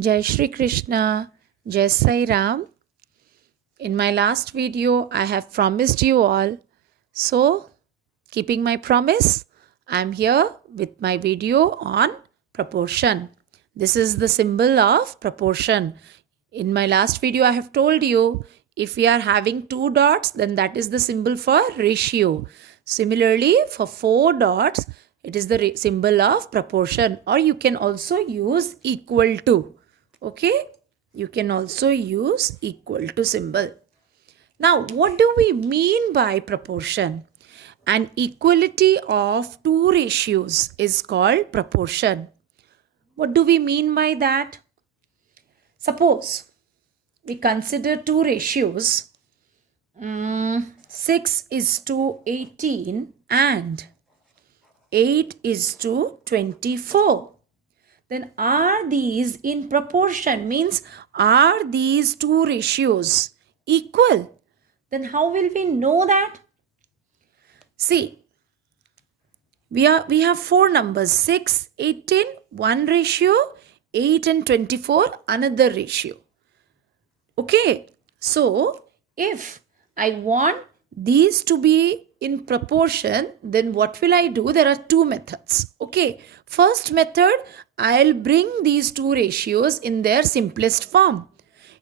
Jai Shri Krishna, Jai Sai Ram. In my last video, I have promised you all. So, keeping my promise, I am here with my video on proportion. This is the symbol of proportion. In my last video, I have told you if we are having two dots, then that is the symbol for ratio. Similarly, for four dots, it is the symbol of proportion, or you can also use equal to. Okay, you can also use equal to symbol. Now, what do we mean by proportion? An equality of two ratios is called proportion. What do we mean by that? Suppose we consider two ratios 6 is to 18 and 8 is to 24. Then are these in proportion? Means are these two ratios equal? Then how will we know that? See, we have four numbers 6, 18, one ratio, 8 and 24 another ratio. Okay, so if I want these to be in proportion, then what will I do? There are two methods. Okay, first method, I'll bring these two ratios in their simplest form.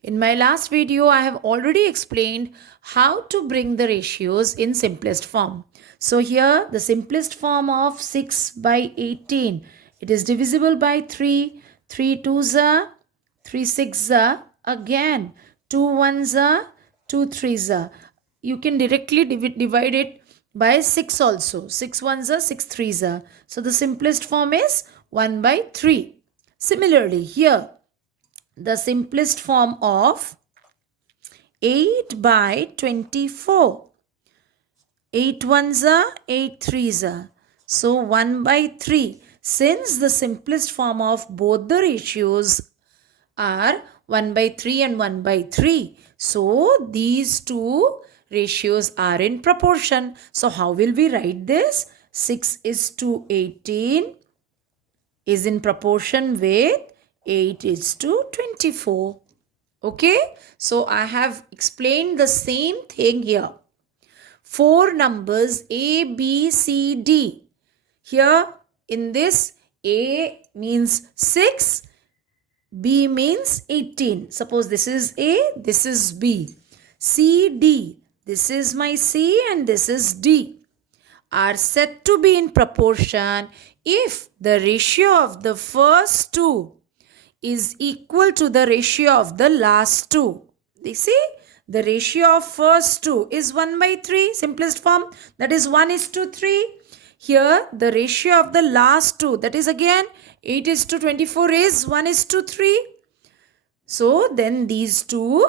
In my last video, I have already explained how to bring the ratios in simplest form. So here, the simplest form of 6 by 18, it is divisible by 3, 3 2s are, 3 6s are, again 2 1s are, 2 3s are. You can directly divide it by 6 also. 6 1s are, 6 3s are. So the simplest form is 1 by 3. Similarly, here, the simplest form of 8 by 24. 8 1s are, 8 3s are. So 1 by 3. Since the simplest form of both the ratios are 1 by 3 and 1 by 3. So these two ratios are in proportion. So how will we write this? 6 is to 18 is in proportion with 8 is to 24. Okay, so I have explained the same thing here. Four numbers A, B, C, D. Here in this, A means 6, B means 18. Suppose this is A, this is B. C, D. This is my C and this is D. Are said to be in proportion if the ratio of the first two is equal to the ratio of the last two. You see, the ratio of first two is 1 by 3, simplest form, that is 1 is to 3. Here, the ratio of the last two, that is again 8 is to 24 is 1 is to 3. So, then these two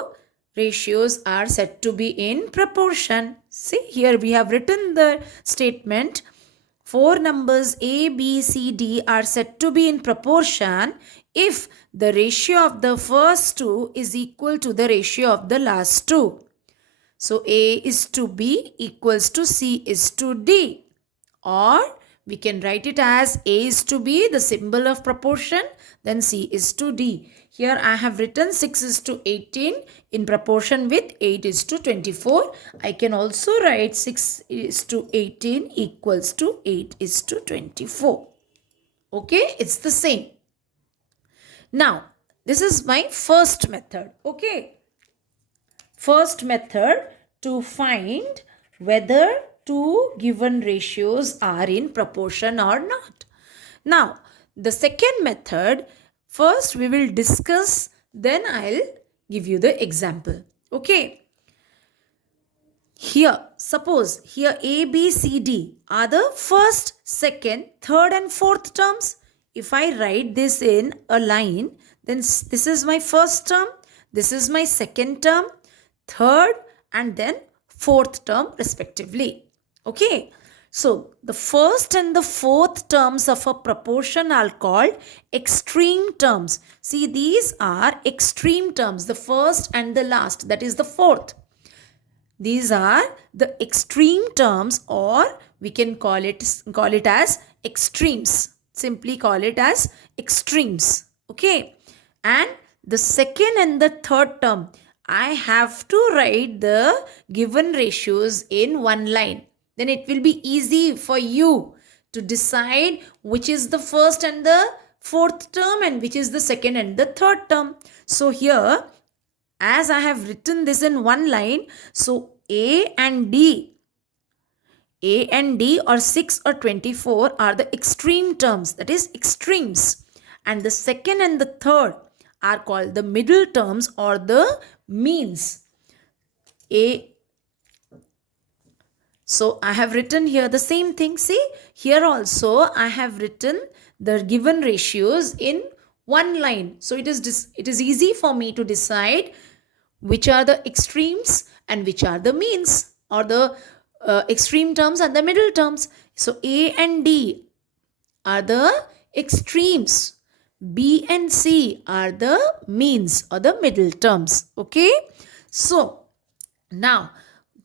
ratios are said to be in proportion. See, here we have written the statement. Four numbers A, B, C, D are said to be in proportion if the ratio of the first two is equal to the ratio of the last two. So, A is to B equals to C is to D. Or we can write it as A is to B, the symbol of proportion, then C is to D. Here I have written 6 is to 18 in proportion with 8 is to 24. I can also write 6 is to 18 equals to 8 is to 24. Okay, it's the same. Now, this is my first method. Okay, first method to find whether two given ratios are in proportion or not. Now, the second method, first we will discuss, then I'll give you the example. Okay. Here, suppose here A, B, C, D are the first, second, third and fourth terms. If I write this in a line, then this is my first term, this is my second term, third and then fourth term respectively. Okay, so the first and the fourth terms of a proportion are called extreme terms. See, these are extreme terms, the first and the last, that is the fourth. These are the extreme terms, or we can call it as extremes. Simply call it as extremes. Okay, and the second and the third term, I have to write the given ratios in one line. Then it will be easy for you to decide which is the first and the fourth term and which is the second and the third term. So here, as I have written this in one line, so A and D or 6 or 24 are the extreme terms, that is extremes. And the second and the third are called the middle terms or the means. So I have written here the same thing. See, here also I have written the given ratios in one line. So it is easy for me to decide which are the extremes and which are the means, or the extreme terms and the middle terms. So A and D are the extremes. B and C are the means or the middle terms. Okay. So now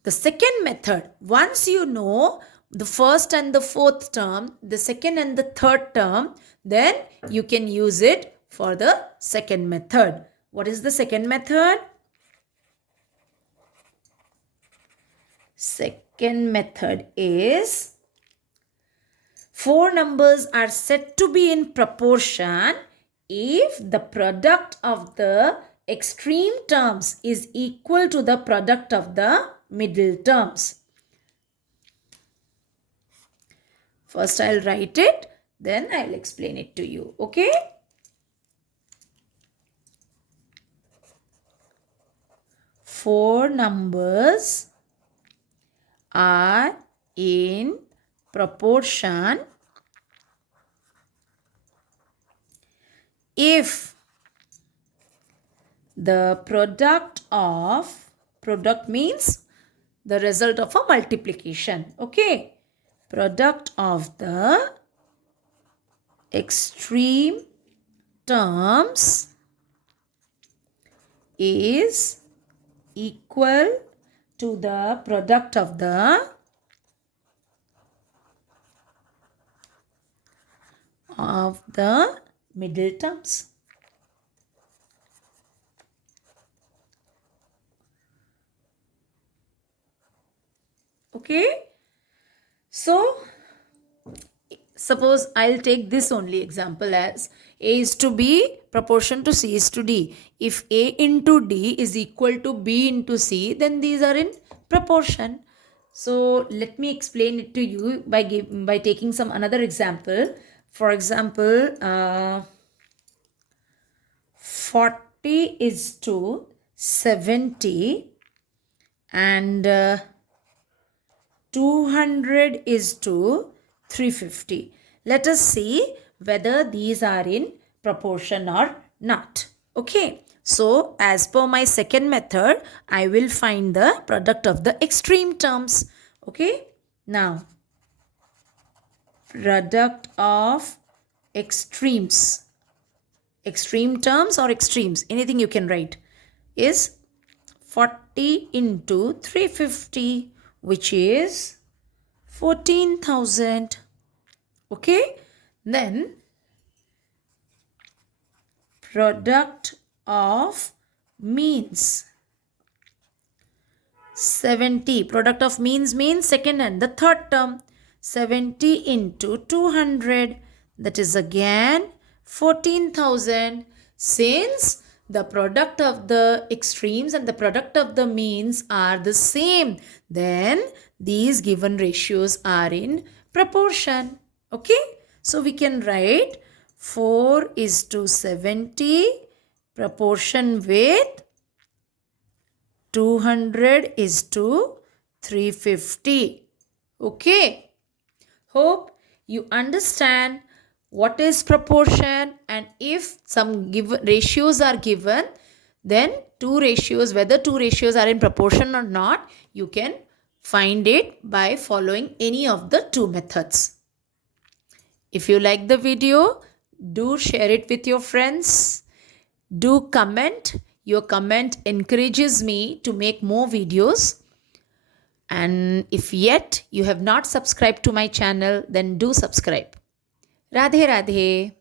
the second method, once you know the first and the fourth term, the second and the third term, then you can use it for the second method. What is the second method? Second method is, four numbers are said to be in proportion if the product of the extreme terms is equal to the product of the middle terms. First I'll write it, then I'll explain it to you. Okay? Four numbers are in proportion if the product means the result of a multiplication. Okay. Product of the extreme terms is equal to the product of the middle terms. Okay. So suppose I'll take this only example as A is to B proportion to C is to D. If A into D is equal to B into C, then these are in proportion. So let me explain it to you by taking some another example. For example, 40 is to 70 and 200 is to 350. Let us see whether these are in proportion or not. Okay. So as per my second method, I will find the product of the extreme terms. Okay. Now, product of extremes. Extreme terms or extremes, anything you can write, is 40 into 350, which is 14,000. Okay. Then product of means, 70. Product of means means second and the third term. 70 into 200, that is again 14,000. Since the product of the extremes and the product of the means are the same, then these given ratios are in proportion. Okay. So we can write 4 is to 70 proportion with 200 is to 350. Okay. Hope you understand what is proportion, and if some given ratios are given, then whether two ratios are in proportion or not, you can find it by following any of the two methods. If you like the video, do share it with your friends. Do comment. Your comment encourages me to make more videos. And if yet you have not subscribed to my channel, then do subscribe. Radhe Radhe.